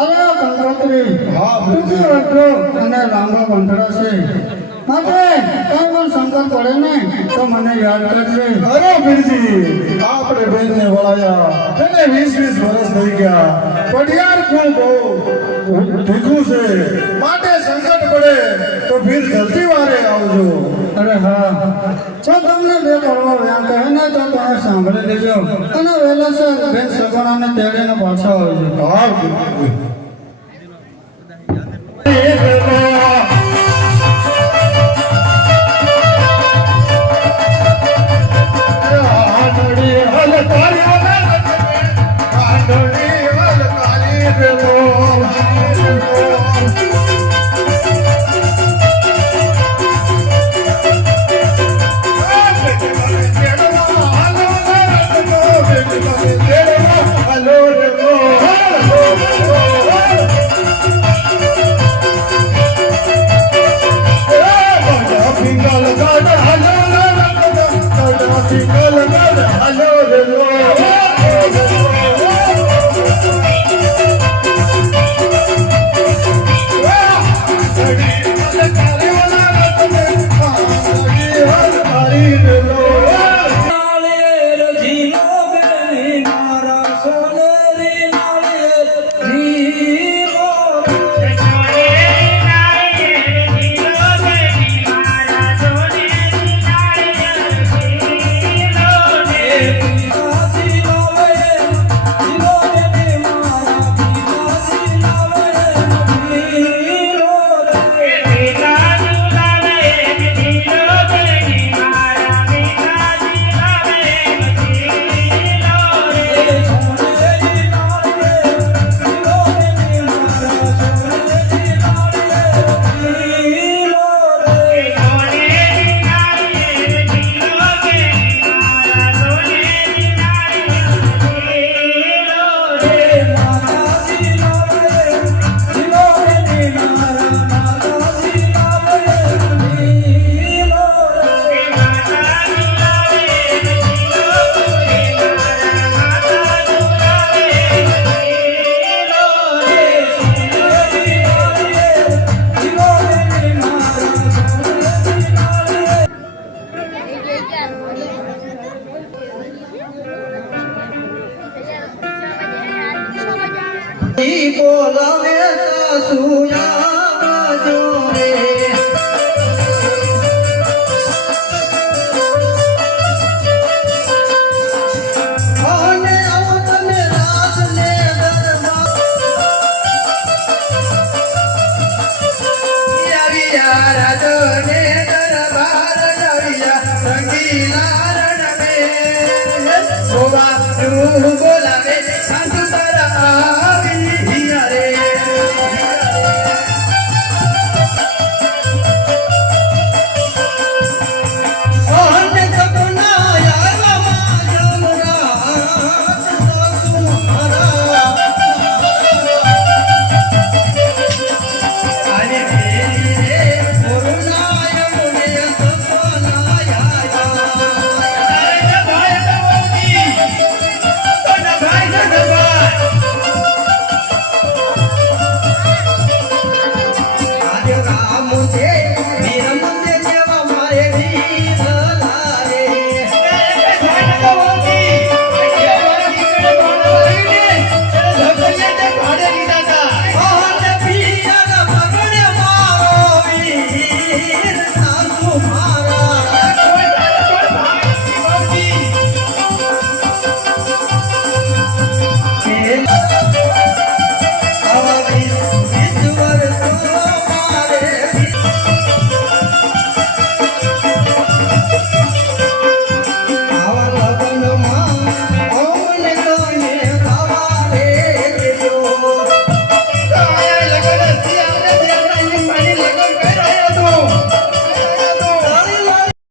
અરે કંકોત્રી હા, ઊંચી વસ્ત્રો અને લાંબા બંધડા છે માટે કઈ પણ સંકટ પડે ને તો મને યાદ કરજે. અરે પીરજી, આપણે બેનને વળાયા એને 20 વર્ષ થઈ ગયા. પડિયાર કુળ બહુ ભીખું છે, માટે સંકટ પડે તો ફીર જલ્દી વારે આવજો. અરે હા, જો તમને બે પડવા વ્યાન કહે ને તો તમે સાંભળી લેજો અને વહેલાસર બેન સગણાને તેડીને પાછા આવજો. હા બોલાવે સુયા જોરે આને આવો તમે રાજને દરબાર યારિયા રાજને દરબાર નવિયા સંગીલા રણમે ગોવા તું બોલાવે સાંતુ તારા મુજે મેરા મુજે જેવા મારે દી